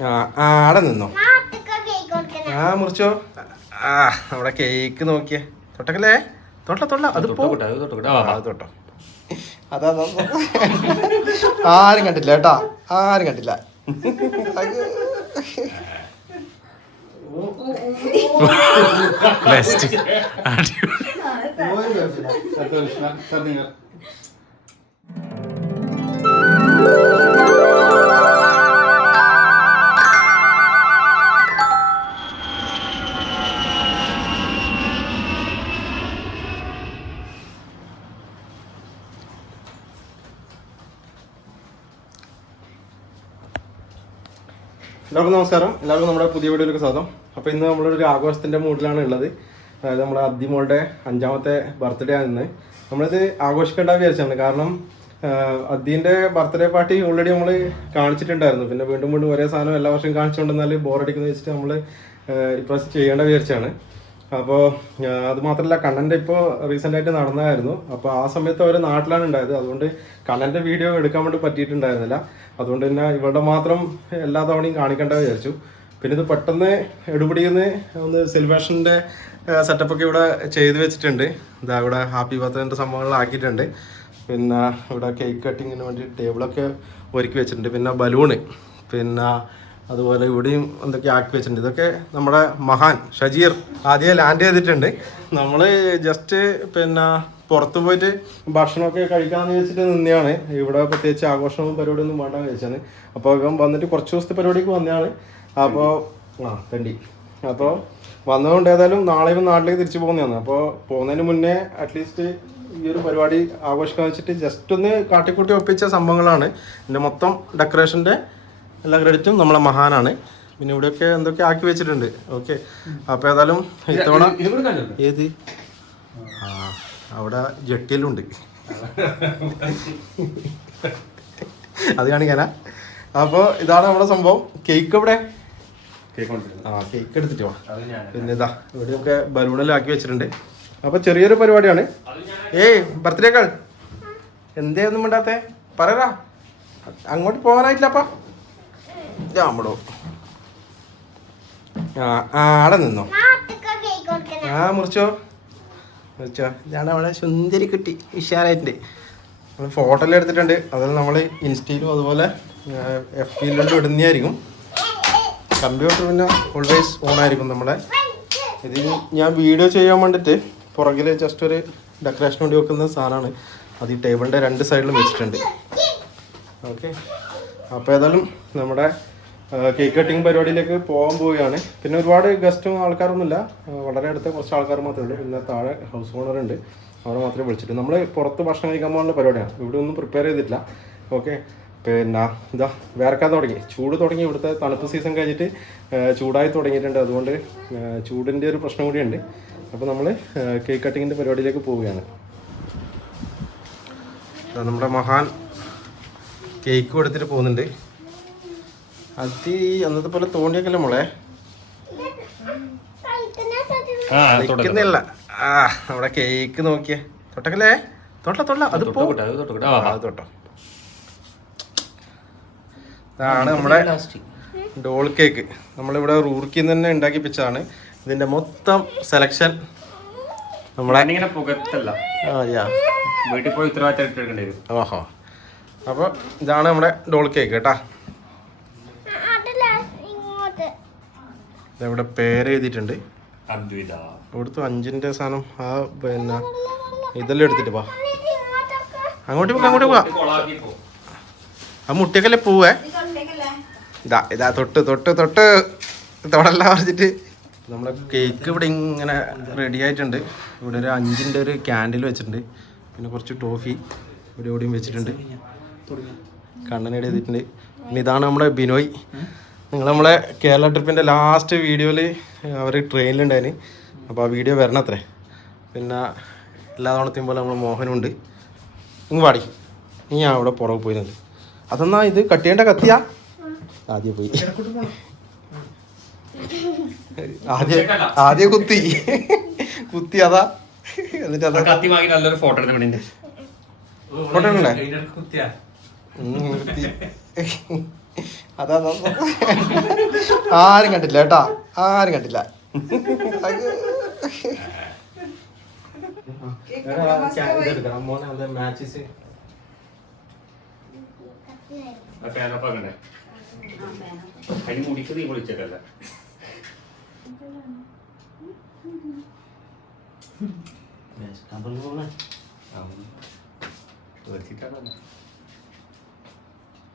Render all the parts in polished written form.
ആടെ നിന്നോ. മുറിച്ചോ. നമ്മുടെ കേക്ക് നോക്കിയേ. തൊട്ടക്കല്ലേ, തൊട്ട അത് തൊട്ടോ. അതാ ആരും കണ്ടില്ല കേട്ടാ, ആരും കണ്ടില്ല. ബെസ്റ്റ്. എല്ലാവർക്കും നമസ്കാരം. എല്ലാവർക്കും നമ്മുടെ പുതിയ വീഡിയോയിലേക്ക് സ്വാഗതം. അപ്പോൾ ഇന്ന് നമ്മളൊരു ആഘോഷത്തിൻ്റെ മൂഡിലാണ് ഉള്ളത്. അതായത് നമ്മുടെ അദ്ദിമോളുടെ 5ാമത്തെ ബർത്ത്ഡേ ആണ് ഇന്ന്. നമ്മളിത് ആഘോഷിക്കേണ്ട വിചാരിച്ചാണ്. കാരണം അദ്ദീൻ്റെ ബർത്ത്ഡേ പാർട്ടി ഓൾറെഡി നമ്മൾ കാണിച്ചിട്ടുണ്ടായിരുന്നു. പിന്നെ വീണ്ടും വീണ്ടും ഒരേ സാധനം എല്ലാ വർഷവും കാണിച്ചുകൊണ്ടെന്നാൽ ബോറടിക്കുന്ന വെച്ചിട്ട് നമ്മൾ ഇപ്രാവശ്യം ചെയ്യേണ്ട വിചാരിച്ചാണ്. അപ്പോൾ അത് മാത്രമല്ല, കണ്ണൻ്റെ ഇപ്പോൾ റീസെൻ്റായിട്ട് നടന്നതായിരുന്നു. അപ്പോൾ ആ സമയത്ത് അവർ നാട്ടിലാണ് ഉണ്ടായത്. അതുകൊണ്ട് കണ്ണൻ്റെ വീഡിയോ എടുക്കാൻ വേണ്ടി പറ്റിയിട്ടുണ്ടായിരുന്നില്ല. അതുകൊണ്ട് തന്നെ ഇവരുടെ മാത്രം എല്ലാ തവണയും കാണിക്കേണ്ട വിചാരിച്ചു. പിന്നെ ഇത് പെട്ടെന്ന് എടുപിടിന്ന് ഒന്ന് സെലിബ്രേഷൻ്റെ സെറ്റപ്പൊക്കെ ഇവിടെ ചെയ്ത് വെച്ചിട്ടുണ്ട്. ഇതാ ഇവിടെ ഹാപ്പി ബർത്ത്ഡേൻ്റെ സംഭവങ്ങളാക്കിയിട്ടുണ്ട്. പിന്നെ ഇവിടെ കേക്ക് കട്ടിങ്ങിന് വേണ്ടി ടേബിളൊക്കെ ഒരുക്കി വെച്ചിട്ടുണ്ട്. പിന്നെ ബലൂണ്, പിന്നെ അതുപോലെ ഇവിടെയും എന്തൊക്കെ ആക്കി വെച്ചിട്ടുണ്ട്. ഇതൊക്കെ നമ്മുടെ മഹാൻ ഷജീർ ആദ്യം ലാൻഡ് ചെയ്തിട്ടുണ്ട്. നമ്മൾ ജസ്റ്റ് പിന്നെ പുറത്ത് പോയിട്ട് ഭക്ഷണമൊക്കെ കഴിക്കാമെന്ന് വെച്ചിട്ട് നിന്നെയാണ്. ഇവിടെ പ്രത്യേകിച്ച് ആഘോഷവും പരിപാടിയൊന്നും വേണ്ടെന്ന് വെച്ചാണ്. അപ്പോൾ ഇവൻ വന്നിട്ട് കുറച്ച് ദിവസത്തെ പരിപാടിക്ക് വന്നതാണ്. അപ്പോൾ തണ്ടി അപ്പോൾ വന്നതുകൊണ്ട് ഏതായാലും നാളെ ഇവൻ നാട്ടിലേക്ക് തിരിച്ചു പോകുന്നതാണ്. അപ്പോൾ പോകുന്നതിന് മുന്നേ അറ്റ്ലീസ്റ്റ് ഈ ഒരു പരിപാടി ആഘോഷിക്കാൻ വെച്ചിട്ട് ജസ്റ്റ് ഒന്ന് കാട്ടിക്കൂട്ടി ഒപ്പിച്ച സംഭവങ്ങളാണ്. ഇതിൻ്റെ മൊത്തം ഡെക്കറേഷൻ്റെ എല്ലാ ക്രെഡിറ്റും നമ്മളെ മഹാനാണ്. പിന്നെ ഇവിടെയൊക്കെ എന്തൊക്കെ ആക്കി വെച്ചിട്ടുണ്ട്. ഓക്കെ, അപ്പോൾ ഏതായാലും ഇത്തവണ ഏത് അവിടെ ജട്ടിയിലുണ്ട്, അത് കാണിക്കാനാ. അപ്പോൾ ഇതാണ് നമ്മുടെ സംഭവം. കേക്ക് എവിടെ? കേക്ക് എടുത്തിട്ട് വാ. പിന്നെ ഇതാ ഇവിടെയൊക്കെ ബലൂണെല്ലാം ആക്കി വെച്ചിട്ടുണ്ട്. അപ്പോൾ ചെറിയൊരു പരിപാടിയാണ്. ബർത്ത്ഡേക്കാൾ എന്തേ ഒന്നും വേണ്ടാത്തേ പറയടാ. അങ്ങോട്ട് പോകാനായിട്ടില്ലപ്പാ. ജാമ്പടോ. ആടെ നിന്നോ. മുറിച്ചോ. ഞാൻ അവിടെ സുന്ദരി കുട്ടി ഉഷാറായിട്ടുണ്ട്. നമ്മൾ ഫോട്ടോ എല്ലാം എടുത്തിട്ടുണ്ട്. അതിൽ നമ്മൾ ഇൻസ്റ്റയിലും അതുപോലെ FBയിലും ഇടുന്നതായിരിക്കും. കമ്പ്യൂട്ടർ പിന്നെ ഓൾവേസ് ഓണായിരിക്കും നമ്മളെ. ഇത് ഞാൻ വീഡിയോ ചെയ്യാൻ വേണ്ടിയിട്ട് പുറകിൽ ജസ്റ്റ് ഒരു ഡെക്കറേഷൻ വേണ്ടി വെക്കുന്ന സാധനമാണ്. അത് ഈ ടേബിളിൻ്റെ 2 സൈഡിലും വെച്ചിട്ടുണ്ട്. ഓക്കെ, അപ്പോൾ ഏതായാലും നമ്മുടെ കേക്ക് കട്ടിങ് പരിപാടിയിലേക്ക് പോകാൻ പോവുകയാണ്. പിന്നെ ഒരുപാട് ഗസ്റ്റും ആൾക്കാരൊന്നുമില്ല, വളരെ അടുത്ത കുറച്ച് ആൾക്കാർ മാത്രമേ ഉള്ളൂ. പിന്നെ താഴെ ഹൗസ് ഓണർ ഉണ്ട്, അവരെ മാത്രമേ വിളിച്ചിട്ട്. നമ്മൾ പുറത്ത് ഭക്ഷണം കഴിക്കാൻ പോകുന്ന പരിപാടിയാണ്. ഇവിടെ ഒന്നും പ്രിപ്പയർ ചെയ്തിട്ടില്ല. ഓക്കെ, പിന്നെ ഇതാ വേർക്കാൻ തുടങ്ങി, ചൂട് തുടങ്ങി. ഇവിടുത്തെ തണുപ്പ് സീസൺ കഴിഞ്ഞിട്ട് ചൂടായി തുടങ്ങിയിട്ടുണ്ട്. അതുകൊണ്ട് ചൂടിൻ്റെ ഒരു പ്രശ്നം കൂടിയുണ്ട്. അപ്പോൾ നമ്മൾ കേക്ക് കട്ടിങ്ങിൻ്റെ പരിപാടിയിലേക്ക് പോവുകയാണ്. നമ്മുടെ മഹാൻ കേക്ക് കൊടുത്തിട്ട് പോകുന്നുണ്ട്. അത് അന്നത്തെ പോലെ തോണ്ടിയൊക്കെയല്ലേ മോളെ കളിക്കുന്നില്ല. നമ്മുടെ കേക്ക് നോക്കിയേ. തൊട്ടക്കല്ലേ, തൊട്ട അത് തൊട്ടോ. ഇതാണ് നമ്മുടെ ഡോൾ കേക്ക്. നമ്മളിവിടെ റൂർക്കിൽ നിന്ന് തന്നെ ഉണ്ടാക്കിപ്പിച്ചതാണ്. ഇതിന്റെ മൊത്തം സെലക്ഷൻ നമ്മളെ ഓഹോ. അപ്പോൾ ഇതാണ് നമ്മുടെ ഡോൾ കേക്ക് കേട്ടാ. ഇവിടെ പേര് എഴുതിയിട്ടുണ്ട്, അദ്വിത. ഇവിടുത്തെ 5ന്റെ സാധനം. പിന്നെ ഇതെല്ലാം എടുത്തിട്ട് പോവാ. അങ്ങോട്ട് പോവാ. ആ മുട്ടിയൊക്കെ പോവേ. ഇതാ തൊട്ട് തൊടല്ല പറഞ്ഞിട്ട് നമ്മളെ കേക്ക് ഇവിടെ ഇങ്ങനെ റെഡി ആയിട്ടുണ്ട്. ഇവിടെ ഒരു 5ന്റെ ഒരു ക്യാൻഡിൽ വെച്ചിട്ടുണ്ട്. പിന്നെ കുറച്ച് ടോഫി ഇവിടെയും വെച്ചിട്ടുണ്ട്. കണ്ണനയുടെ എഴുതിയിട്ടുണ്ട്. പിന്നെ ഇതാണ് നമ്മുടെ ബിനോയ്. നിങ്ങൾ നമ്മളെ കേരള ട്രിപ്പിൻ്റെ ലാസ്റ്റ് വീഡിയോയിൽ അവർ ട്രെയിനിലുണ്ടായിന്. അപ്പോൾ ആ വീഡിയോ വരണം അത്രേ. പിന്നെ എല്ലാ തവണത്തെയും പോലെ നമ്മൾ മോഹനുണ്ട്. ഇങ്ങ് പാടി. ഞാൻ അവിടെ പുറകെ പോയിരുന്നത്. അതെന്നാ ഇത് കട്ട് ചെയ്യേണ്ട കത്തിയാ? ആദ്യം പോയി ആദ്യം കുത്തി അതാ. എന്നിട്ട് അതാ ഫോട്ടോ എടുക്കണ്ടേ. അതാ ആരും കണ്ടില്ല കേട്ടാ, ആരും കണ്ടില്ല. മാച്ചസ് മുടിക്ക് നീ വിളിച്ചിട്ടല്ല.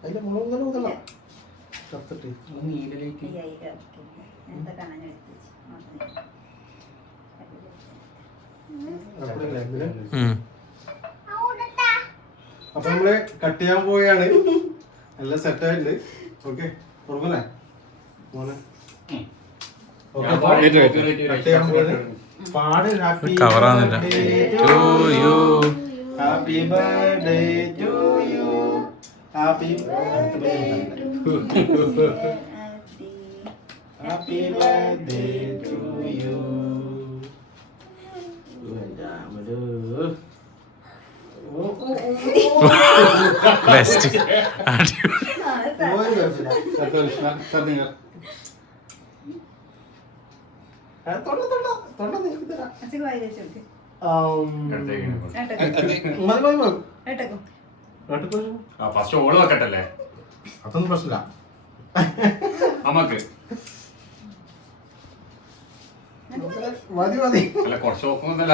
അതിന്റെ മുളകുതല അപ്പൊ നമ്മള് കട്ട് ചെയ്യാൻ പോവുകയാണ്. എല്ലാം സെറ്റ് ആയിട്ടുണ്ട്. ഓക്കെ കൊടുക്കല്ലേ മോനെ? കട്ട് ചെയ്യാൻ പോയത് പാട്. Happy birthday to you, happy happy birthday to you. Best. അതൊന്നും പ്രശ്നമില്ല. അമ്മക്ക് മതി മതി. അല്ല കുറച്ച് നോക്കുന്നല്ല.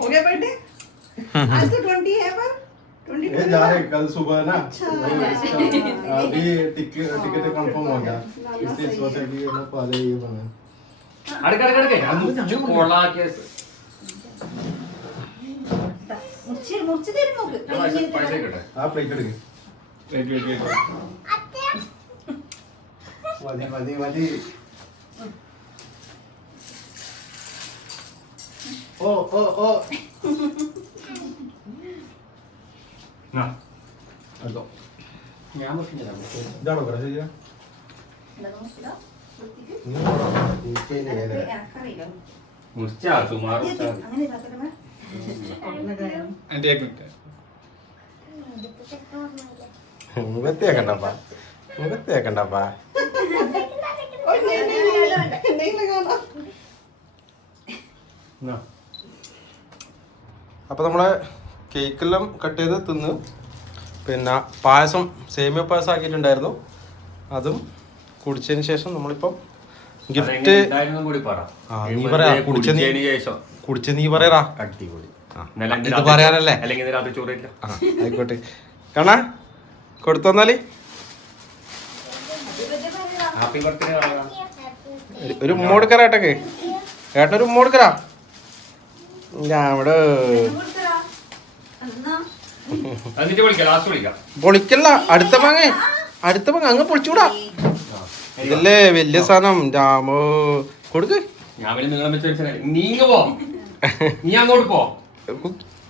हो गया बर्थडे आज तो 20 है पर 20 ये जा रहे कल सुबह ना, अभी टिकट कंफर्म हो गया, इसलिए सोचा कि ना पहले ये बना. അടുക്കടുക്കടുക്കെ കൊള്ളാക്കിയ മുറിച്ച് തരും നോക്ക്. പൈസ കിട്ടെ. ആ പ്ലേറ്റ് എടുക്ക്. മതി മതി മതി. ഓ ഓ ഓ അതോ ഞാൻ ഇതാണോ കറ ചെയ്യാ? മുറിച്ചാ സുമാർ മുഖത്തേക്കണ്ടപ്പാ, മുഖത്തേക്കണ്ടപ്പാ. അപ്പോൾ നമ്മളെ കേക്കെല്ലാം കട്ട് ചെയ്ത് തിന്ന്, പിന്നെ പായസം സേമിയ പായസം ആക്കിയിട്ടുണ്ടായിരുന്നു, അതും കുടിച്ചതിന് ശേഷം നമ്മളിപ്പം ഗിഫ്റ്റ്. നീ പറയാ കുടിച്ച നീ പറയറാ. ഇത് പറയാനല്ലേ? ആയിക്കോട്ടെ കാണാ കൊടുത്തന്നാല് ഒരു ഉമ്മ കൊടുക്കറാ ഏട്ടക്ക്. ഏട്ടനൊരു ഉമ്മ കൊടുക്കറാ. അവിടെ പൊളിക്കല്ല, അടുത്ത മാങ്ങ അങ്ങ് പൊളിച്ചൂടാ. ഇതല്ലേ വലിയ സാധനം. രാമോ കൊടുക്ക്.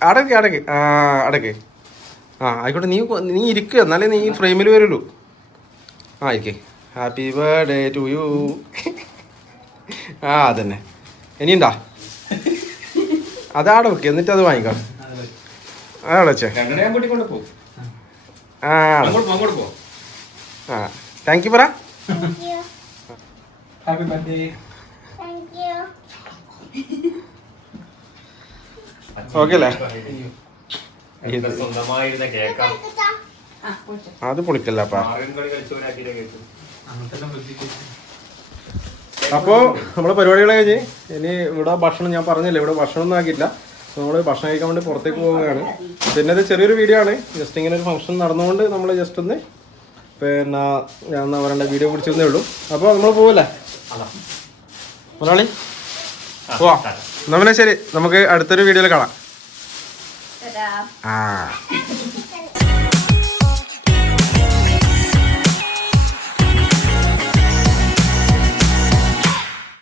അടക്ക് അടക്ക് ആ അടക്ക്. ആ ആയിക്കോട്ടെ, നീ ഇരിക്കുക, എന്നാലേ നീ ഫ്രെയിമിൽ വരുള്ളൂ. ആ ഇരിക്കേ. Happy birthday to you. ആ അതന്നെ. ഇനിയുണ്ടാ? അതാടെ വെക്ക്, എന്നിട്ട് അത് വാങ്ങിക്കാം. അവിടെ വെച്ചേ. ആ താങ്ക് യു പറ. Happy birthday. ഓക്കെ അല്ലേ? അത് പൊളിക്കല്ലപ്പാ. അപ്പോൾ നമ്മളെ പരിപാടികളെ കഴിഞ്ഞ് ഇനി ഇവിടെ ഭക്ഷണം, ഞാൻ പറഞ്ഞില്ല ഇവിടെ ഭക്ഷണം ഒന്നും ആക്കിയില്ല. നമ്മൾ ഭക്ഷണം കഴിക്കാൻ വേണ്ടി പുറത്തേക്ക് പോവുകയാണ്. പിന്നെ ഇത് ചെറിയൊരു വീഡിയോ ആണ്, ജസ്റ്റ് ഇങ്ങനെ ഒരു ഫംഗ്ഷൻ നടന്നുകൊണ്ട് നമ്മൾ ജസ്റ്റ് ഒന്ന് പിന്നെ ഞാൻ എന്താ പറയണ്ട വീഡിയോ പിടിച്ചിരുന്നേ ഉള്ളൂ. അപ്പോൾ നമ്മൾ പോവല്ലേ മലയാളി? പോവാ. എന്നാ ശരി, നമുക്ക് അടുത്തൊരു വീഡിയോയിൽ കാണാം. ആ